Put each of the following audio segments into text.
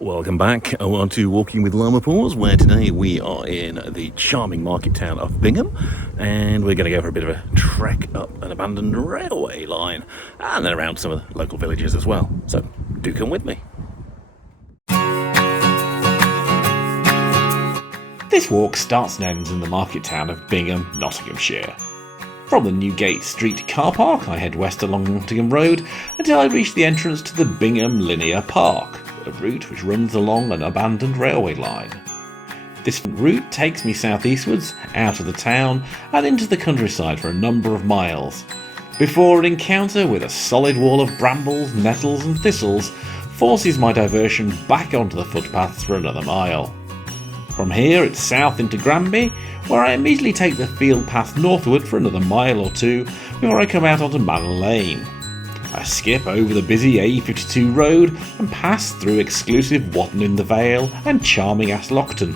Welcome back to Walking with Llama Paws, where today we are in the charming market town of Bingham, and we're going to go for a bit of a trek up an abandoned railway line, and then around some of the local villages as well. So do come with me. This walk starts and ends in the market town of Bingham, Nottinghamshire. From the Newgate Street car park, I head west along Nottingham Road until I reach the entrance to the Bingham Linear Park, a route which runs along an abandoned railway line. This route takes me southeastwards, out of the town, and into the countryside for a number of miles, before an encounter with a solid wall of brambles, nettles and thistles forces my diversion back onto the footpaths for another mile. From here it's south into Granby, where I immediately take the field path northward for another mile or two before I come out onto Manor Lane. I skip over the busy A52 road and pass through exclusive Whatton-in-the-Vale and charming Aslockton,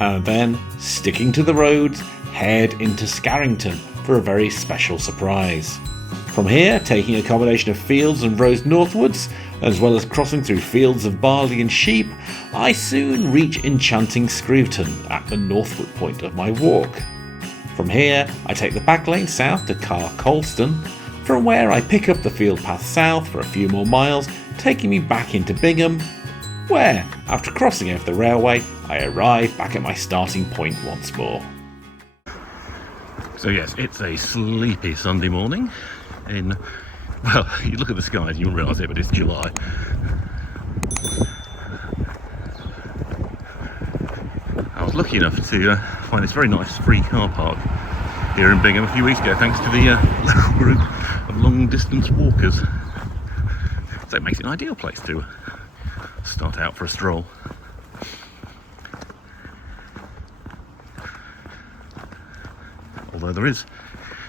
and then, sticking to the roads, head into Scarrington for a very special surprise. From here, taking a combination of fields and roads northwards, as well as crossing through fields of barley and sheep, I soon reach enchanting Screveton at the northward point of my walk. From here, I take the back lane south to Colston, from where I pick up the field path south for a few more miles, taking me back into Bingham, where, after crossing over the railway, I arrive back at my starting point once more. So yes, it's a sleepy Sunday morning in, well, you look at the skies and you won't realise it, but it's July. I was lucky enough to find this very nice free car park here in Bingham a few weeks ago, thanks to the local group of long-distance walkers. So it makes it an ideal place to start out for a stroll. Although there is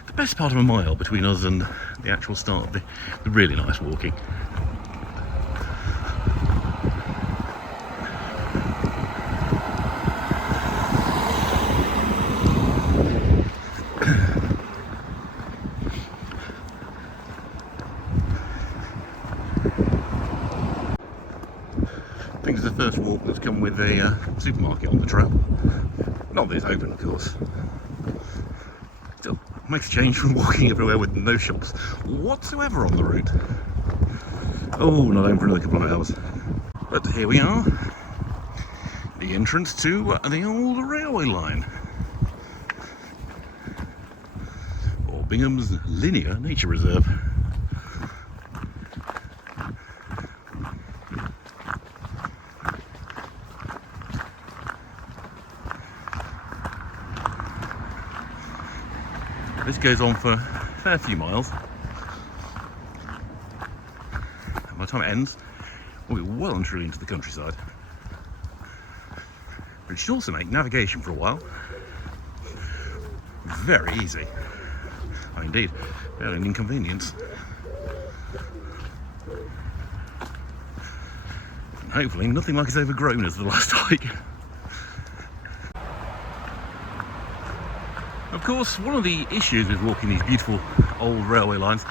the best part of a mile between us and the actual start of the really nice walking. I think it's the first walk that's come with a supermarket on the trail. Not that it's open, of course. Still, makes a change from walking everywhere with no shops whatsoever on the route. Oh, not home for another couple of hours. But here we are, the entrance to the old railway line, or Bingham's Linear Nature Reserve. This goes on for a fair few miles, and by the time it ends, we'll be well and truly into the countryside, which should also make navigation for a while very easy. Oh, indeed, barely an inconvenience. And hopefully nothing like as overgrown as the last hike. Of course, one of the issues with walking these beautiful old railway lines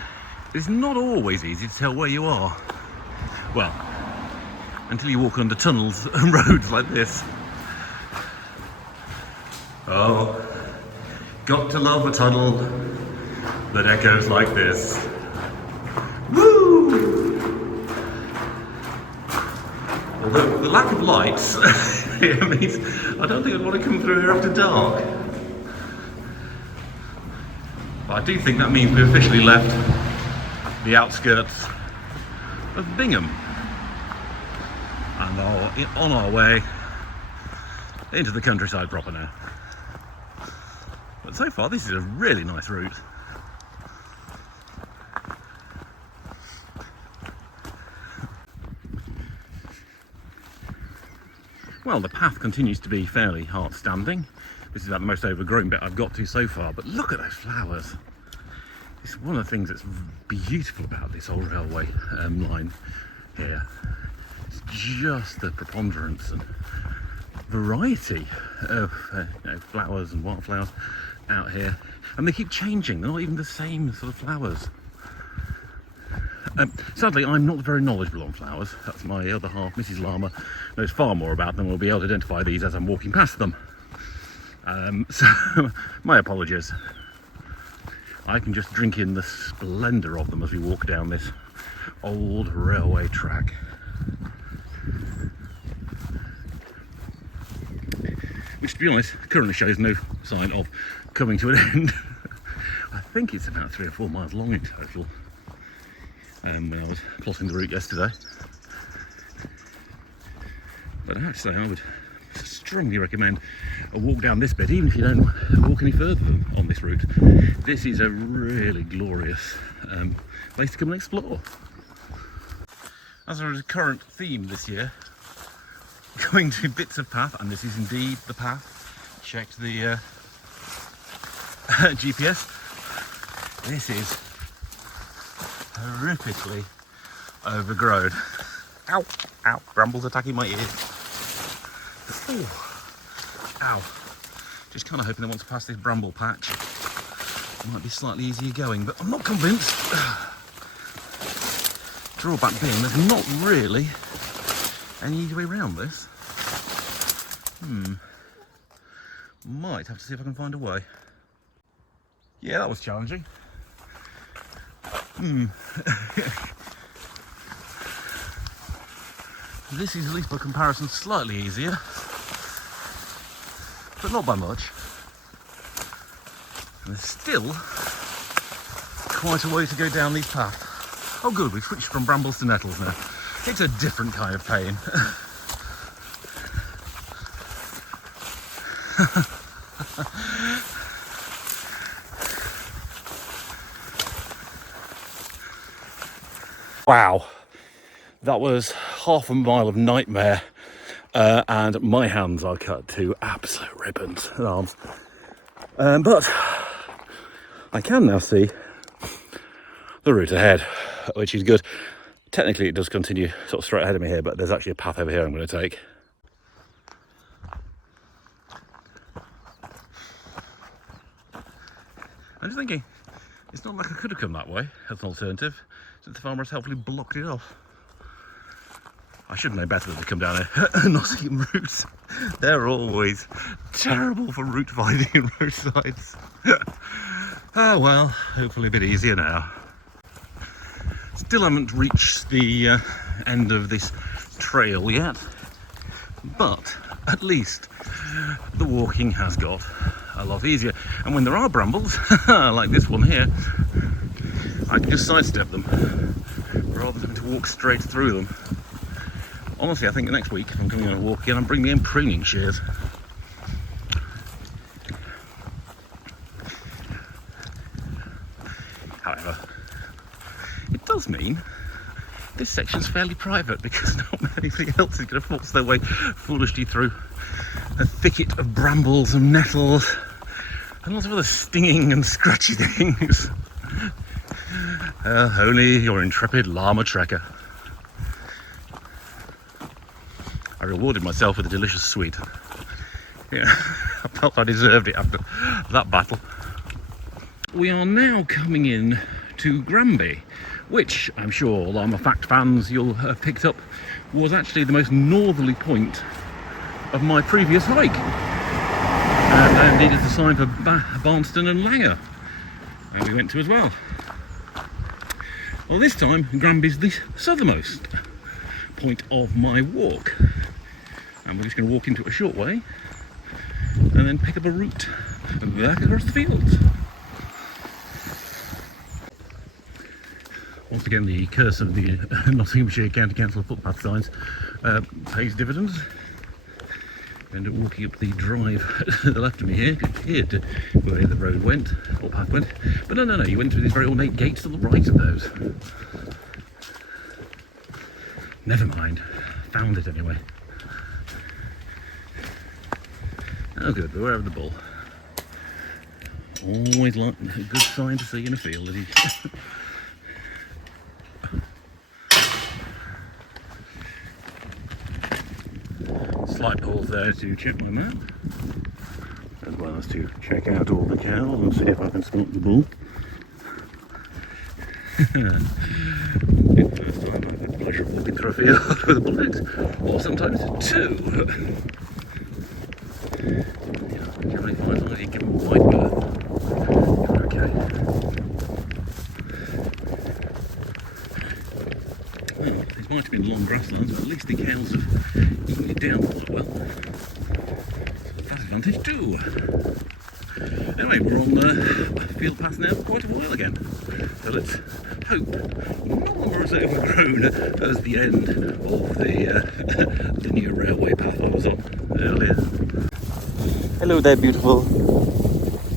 is not always easy to tell where you are. Well, until you walk under tunnels and roads like this. Oh, got to love a tunnel that echoes like this. Woo! Although the lack of lights here means I don't think I'd want to come through here after dark. But I do think that means we've officially left the outskirts of Bingham and are on our way into the countryside proper now. But so far this is a really nice route. Well, the path continues to be fairly hard-standing. This is about the most overgrown bit I've got to so far, but look at those flowers. It's one of the things that's beautiful about this old railway line here. It's just the preponderance and variety of flowers and wildflowers out here, and they keep changing. They're not even the same sort of flowers Sadly, I'm not very knowledgeable on flowers. That's my other half, Mrs. Llama, knows far more about them. We'll be able to identify these as I'm walking past them. So, my apologies. I can just drink in the splendour of them as we walk down this old railway track. Which, to be honest, currently shows no sign of coming to an end. I think it's about 3 or 4 miles long in total. When I was plotting the route yesterday. But I have to say, I would strongly recommend a walk down this bit, even if you don't walk any further on this route. This is a really glorious place to come and explore. As a recurrent theme this year, going to bits of path, and this is indeed the path. Checked the GPS. This is horrifically overgrown. Ow, ow, brambles attacking my ear. Ooh. Ow. Just kind of hoping that once past this bramble patch, it might be slightly easier going, but I'm not convinced. Drawback being, there's not really any easy way around this. Might have to see if I can find a way. Yeah, that was challenging. This is, at least by comparison, slightly easier, but not by much. And there's still quite a way to go down these paths. Oh good, we've switched from brambles to nettles now. It's a different kind of pain. Wow, that was half a mile of nightmare, and my hands are cut to absolute ribbons and arms. But I can now see the route ahead, which is good. Technically it does continue sort of straight ahead of me here, but there's actually a path over here I'm going to take. I'm just thinking, it's not like I could have come that way as an alternative, since the farmer has helpfully blocked it off. I should know better than to come down a Nottingham route. They're always terrible for route finding and roadsides. Oh well, hopefully a bit easier now. Still haven't reached the end of this trail yet, but at least the walking has got a lot easier. And when there are brambles, like this one here, I can just sidestep them rather than to walk straight through them. Honestly, I think next week, if I'm coming on a walk again, I'm bringing in pruning shears. However, it does mean this section's fairly private, because not anybody else is going to force their way foolishly through a thicket of brambles and nettles and lots of other stinging and scratchy things. Only your intrepid llama trekker. I rewarded myself with a delicious sweet. Yeah, I felt I deserved it after that battle. We are now coming in to Granby, which I'm sure Llama Fact fans you'll have picked up was actually the most northerly point of my previous hike. And indeed it's a sign for Barnston and Langer, and we went to as well. Well, this time Granby's the southernmost point of my walk, and we're just going to walk into it a short way and then pick up a route back across the fields. Once again, the curse of the Nottinghamshire County Council footpath signs pays dividends. I ended up walking up the drive to the left of me here. It appeared to where the road went, or path went, but no, you went through these very ornate gates to the right of those. Never mind, found it anyway. Oh good, beware of the bull. Always like a good sign to see in a field, is he? Slight pause there to check my map, as well as to check out all the cows and see if I can spot the bull. first time I've had the pleasure of walking through a field with a bullet, or sometimes two. Generally fine as long as you give them a wide berth. You're okay. Well, these might have been long grasslands, but at least the cows have eaten it down quite well. So that advantage too. Anyway, we're on the field path now for quite a while again. So let's hope not more as overgrown as the end of the linear railway path I was on earlier. Hello there, beautiful.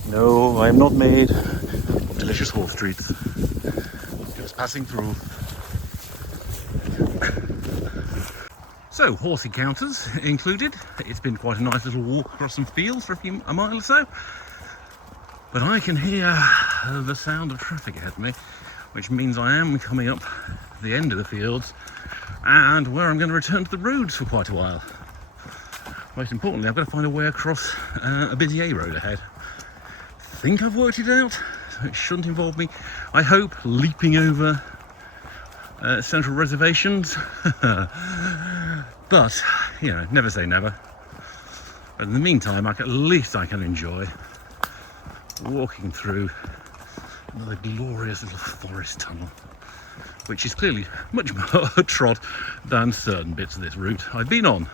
No, I am not made of delicious horse treats. Just passing through. So, horse encounters included. It's been quite a nice little walk across some fields for a mile or so. But I can hear the sound of traffic ahead of me, which means I am coming up the end of the fields and where I'm going to return to the roads for quite a while. Most importantly, I've got to find a way across a busy A road ahead. I think I've worked it out, so it shouldn't involve me, I hope, leaping over central reservations. But, you know, never say never. But in the meantime, at least I can enjoy walking through another glorious little forest tunnel, which is clearly much more trod than certain bits of this route I've been on.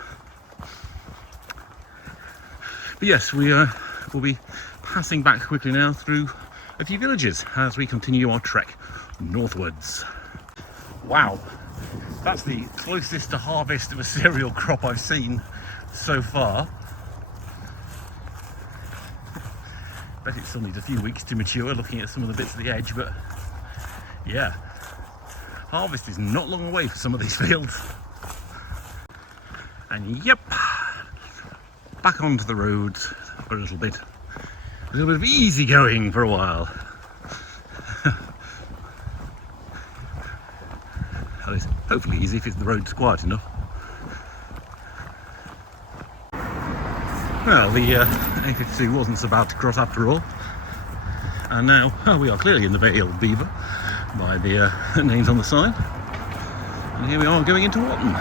But yes, we will be passing back quickly now through a few villages as we continue our trek northwards. Wow, that's the closest to harvest of a cereal crop I've seen so far. Bet it still needs a few weeks to mature, looking at some of the bits of the edge, but yeah, harvest is not long away for some of these fields. And yep, back onto the roads for a little bit of easy going for a while. At least hopefully easy if the road's quiet enough. Well, the A52 wasn't so bad to cross after all, and now we are clearly in the Vale of Beaver by the names on the sign, and here we are going into Whatton.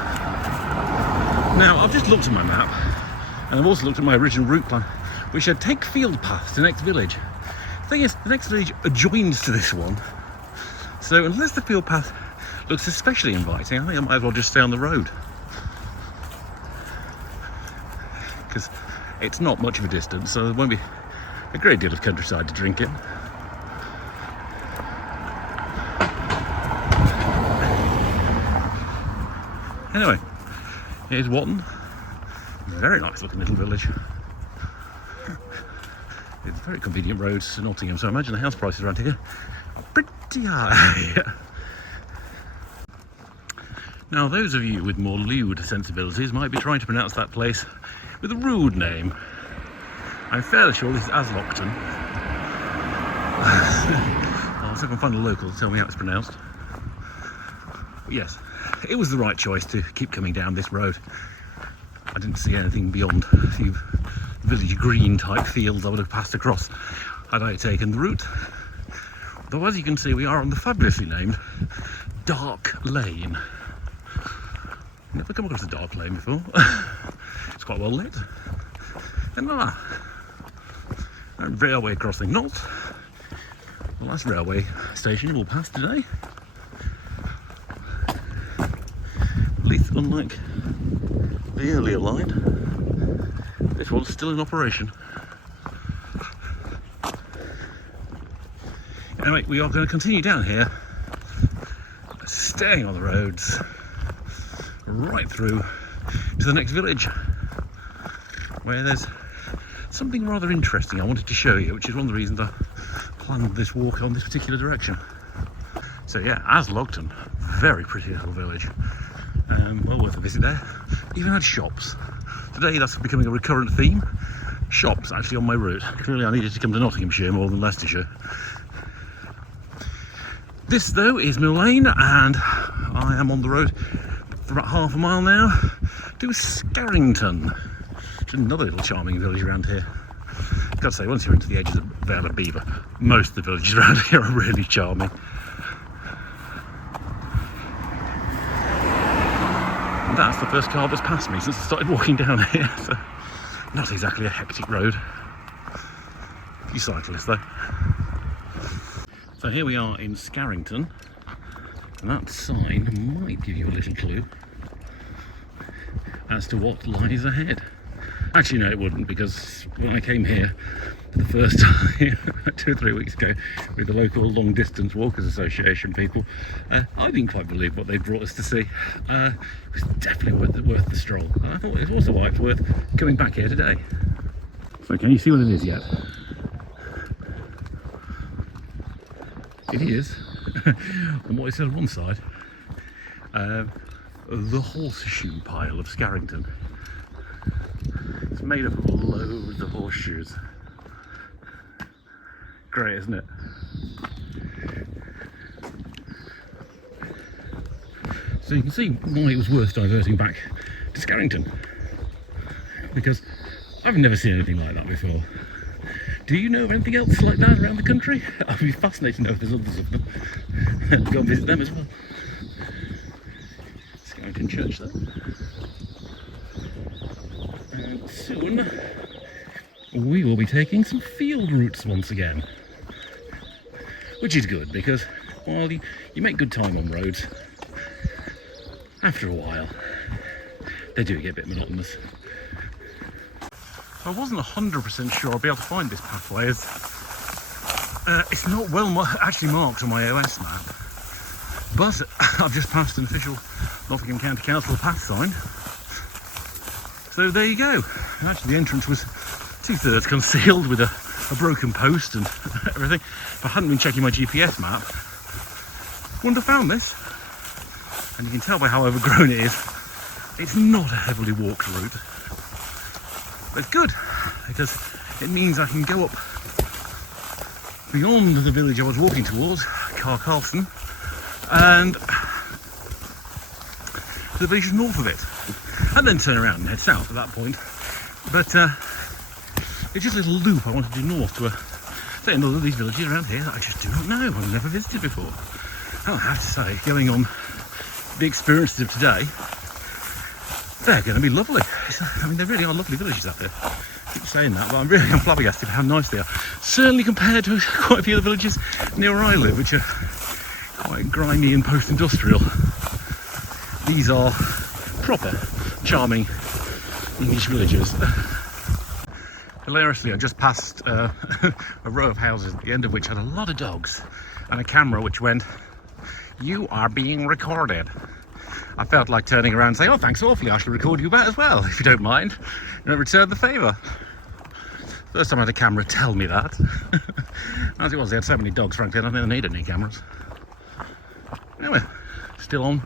Now I've just looked at my map, and I've also looked at my original route plan, which said take field path to the next village. The thing is, the next village adjoins to this one, so unless the field path looks especially inviting, I think I might as well just stay on the road, because it's not much of a distance, so there won't be a great deal of countryside to drink in. Anyway, here's Whatton. Very nice looking little village. It's very convenient roads to Nottingham, so I imagine the house prices around here are pretty high. Now, those of you with more lewd sensibilities might be trying to pronounce that place with a rude name. I'm fairly sure this is Aslockton. I'll see if I can find a local to tell me how it's pronounced. But yes, it was the right choice to keep coming down this road. I didn't see anything beyond a few village green type fields I would have passed across had I taken the route. Though as you can see, we are on the fabulously named Dark Lane. Never come across a dark lane before. It's quite well lit. And a railway crossing not. The last railway station we'll pass today. At least unlike the earlier line, this one's still in operation. Anyway, we are going to continue down here, staying on the roads, right through to the next village, where there's something rather interesting I wanted to show you, which is one of the reasons I planned this walk on this particular direction. So yeah, Aslockton, very pretty little village, well worth a visit there. Even had shops. Today that's becoming a recurrent theme. Shops actually on my route. Clearly I needed to come to Nottinghamshire more than Leicestershire. This though is Mill Lane, and I am on the road for about half a mile now to Scarrington, which is another little charming village around here. I've got to say, once you're into the edge of the Vale of Beaver, most of the villages around here are really charming. that's the first car that's passed me since I started walking down here, so not exactly a hectic road. A few cyclists though. So here we are in Scarrington, and that sign might give you a little clue as to what lies ahead. Actually no, it wouldn't, because when I came here for the first time 2 or 3 weeks ago with the local Long Distance Walkers Association people, I didn't quite believe what they brought us to see. It was definitely worth the stroll. And I thought it was also why it's worth coming back here today. So can you see what it is yet? It is, on what it says on one side, the horseshoe pile of Scarrington. It's made up of loads of horseshoes. Great, isn't it? So you can see why it was worth diverting back to Scarrington, because I've never seen anything like that before. Do you know of anything else like that around the country? I'd be fascinated to know if there's others of them. Go and visit them as well. Scarrington Church there. And soon we will be taking some field routes once again. Which is good, because while you make good time on roads, after a while they do get a bit monotonous. I wasn't 100% sure I'll be able to find this pathway, as it's not well actually marked on my OS map, but I've just passed an official Nottingham County Council path sign, so there you go. And actually the entrance was 2/3 concealed with a broken post and everything. If I hadn't been checking my GPS map, I wouldn't have found this. And you can tell by how overgrown it is, it's not a heavily walked route. But it's good, because it means I can go up beyond the village I was walking towards, Colston, and the village north of it, and then turn around and head south at that point. But it's just a little loop I want to do north to say another of these villages around here that I just do not know. I've never visited before. I have to say, going on the experiences of today, they're going to be lovely. I mean, they really are lovely villages out there. I keep saying that, but I'm flabbergasted how nice they are. Certainly compared to quite a few of the villages near where I live, which are quite grimy and post-industrial. These are proper, charming English villages. Hilariously, I just passed a row of houses, at the end of which had a lot of dogs, and a camera which went, "You are being recorded." I felt like turning around and saying, "Oh, thanks awfully, I shall record you back as well, if you don't mind, and return the favour." First time I had a camera tell me that. As it was, they had so many dogs, frankly, I don't think they needed any cameras. Anyway, still on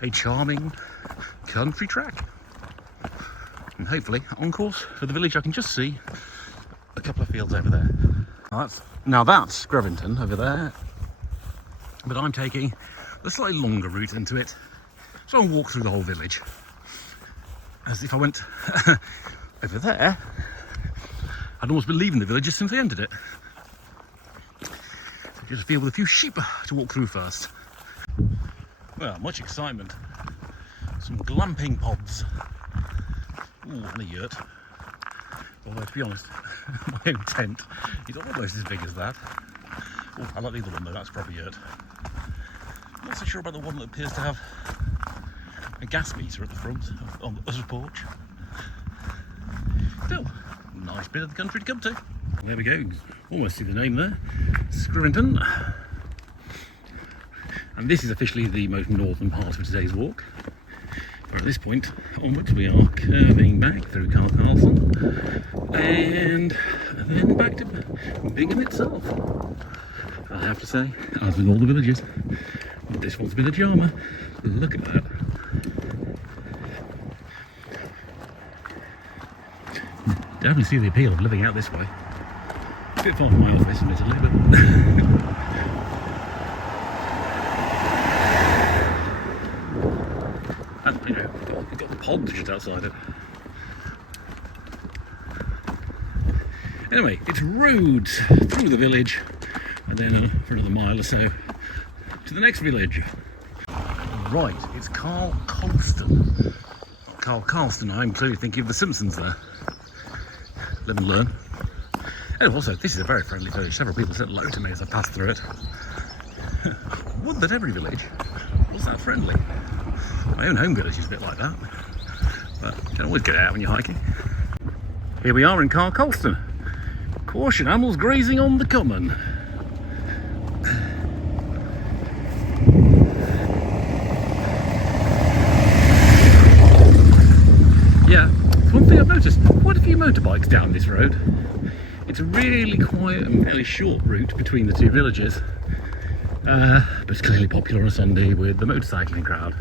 a charming country track. And hopefully on course for the village I can just see a couple of fields over there. Now that's Screveton over there, but I'm taking the slightly longer route into it, so I'll walk through the whole village. As if I went over there, I'd almost be leaving the village as soon as I entered it. So just a field with a few sheep to walk through first. Well, much excitement. Some glamping pods. Ooh, and a yurt. Although, to be honest, my own tent is almost as big as that. Oh, I like the other one though, that's a proper yurt. I'm not so sure about the one that appears to have a gas meter at the front, as a porch. Still, nice bit of the country to come to. There we go, almost see the name there, Screveton. And this is officially the most northern part of today's walk. But at this point onwards we are curving back through Colston and then back to Bingham itself. I have to say, as with all the villages, this one's a bit of charmer. Look at that. Definitely see the appeal of living out this way. A bit far from my office, admittedly, but and, you know, we've got the pods just outside it. Anyway, it's roads through the village, and then for another mile or so to the next village. right, it's Carl Colston. Not Carl Colston, I'm clearly thinking of The Simpsons there. Live and learn. And also, this is a very friendly village. Several people said hello to me as I passed through it. Would that every village was that friendly? My own home village is a bit like that. But you can always get out when you're hiking. Here we are in Carl Colston. Caution, animals grazing on the common. Yeah, one thing I've noticed, quite a few motorbikes down this road. It's a really quiet and fairly short route between the two villages, but it's clearly popular on a Sunday with the motorcycling crowd.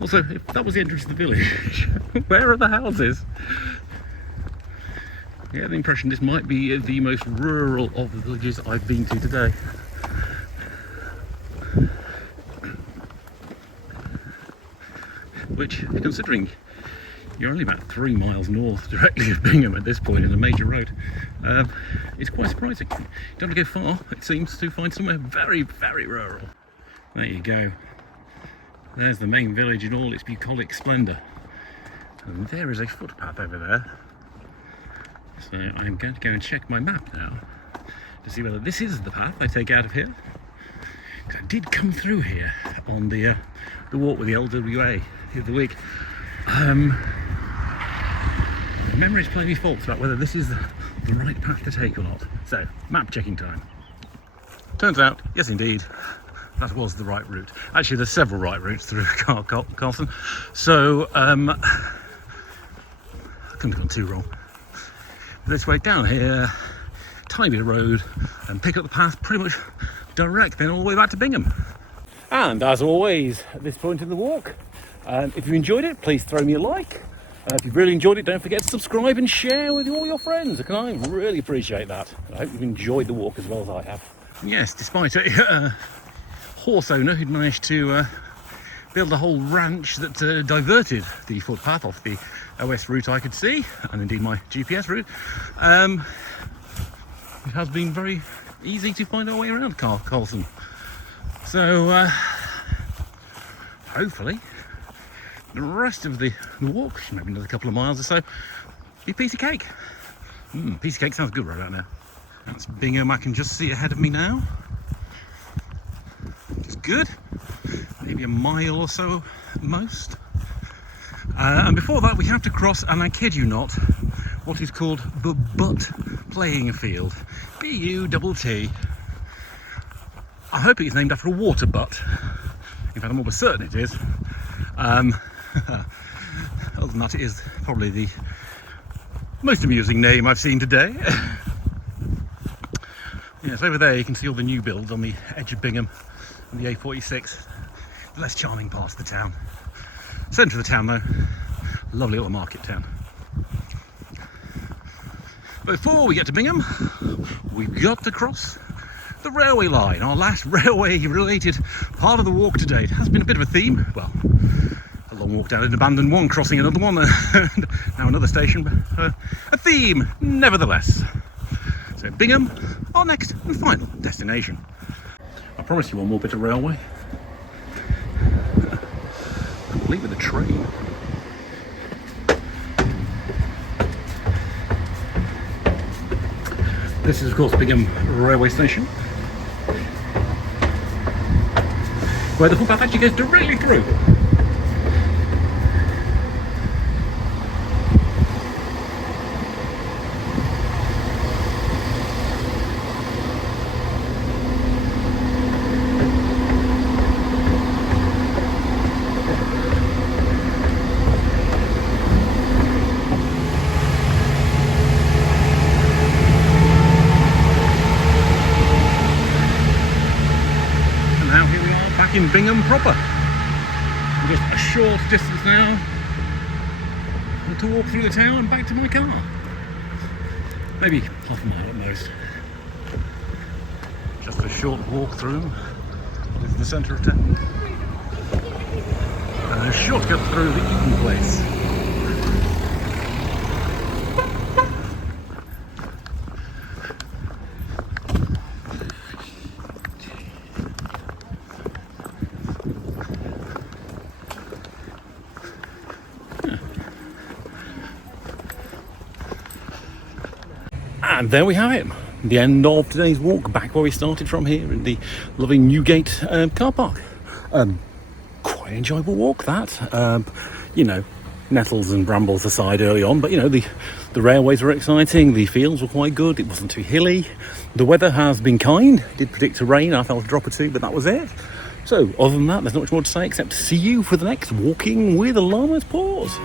Also, if that was the entrance to the village, where are the houses? I get the impression this might be the most rural of the villages I've been to today. Which, considering you're only about 3 miles north directly of Bingham at this point in a major road, it's quite surprising. You don't have to go far, it seems, to find somewhere very, very rural. There you go. There's the main village in all its bucolic splendour. And there is a footpath over there. So I'm going to go and check my map now to see whether this is the path I take out of here. I did come through here on the walk with the LWA the other week. Memories play me false about whether this is the right path to take or not. So, map checking time. Turns out, yes indeed, that was the right route. Actually, there's several right routes through Colston. So, I couldn't have gone too wrong. This way down here, tiny bit of road, and pick up the path pretty much direct then all the way back to Bingham. And as always, at this point in the walk, if you enjoyed it, please throw me a like. If you've really enjoyed it, don't forget to subscribe and share with all your friends. I really appreciate that. I hope you've enjoyed the walk as well as I have. Yes, despite a horse owner who'd managed to build a whole ranch that diverted the footpath off the OS route I could see, and indeed my GPS route, it has been very easy to find our way around Colston. So hopefully the rest of the walk, maybe another couple of miles or so, be a piece of cake. Piece of cake sounds good right about now. That's Bingham, I can just see ahead of me now. Just good. Maybe a mile or so at most. And before that we have to cross, and I kid you not, what is called the Butt Playing Field. B-U-T-T. I hope it is named after a water butt. In fact, I'm almost certain it is. Other than that, it is probably the most amusing name I've seen today. Yes, over there you can see all the new builds on the edge of Bingham and the A46. The less charming parts of the town. Centre of the town though, lovely little market town. But before we get to Bingham, we've got to cross the railway line, our last railway related part of the walk today. It has been a bit of a theme. Well, a long walk down an abandoned one, crossing another one, now another station, but a theme nevertheless. So Bingham, our next and final destination. I promise you one more bit of railway. Complete with a train. This is of course Bingham railway station, where the footpath actually goes directly through. In Bingham proper. Just a short distance now to walk through the town and back to my car. Maybe half a mile at most. Just a short walk through to the centre of town. And a shortcut through the Eaton Place. And there we have it, the end of today's walk, back where we started from here in the lovely Newgate car park. Quite an enjoyable walk, that. You know, nettles and brambles aside early on, but you know, the railways were exciting, the fields were quite good, it wasn't too hilly. The weather has been kind, it did predict a rain, I felt a drop or two, but that was it. So other than that, there's not much more to say except see you for the next Walking with Llama Paws.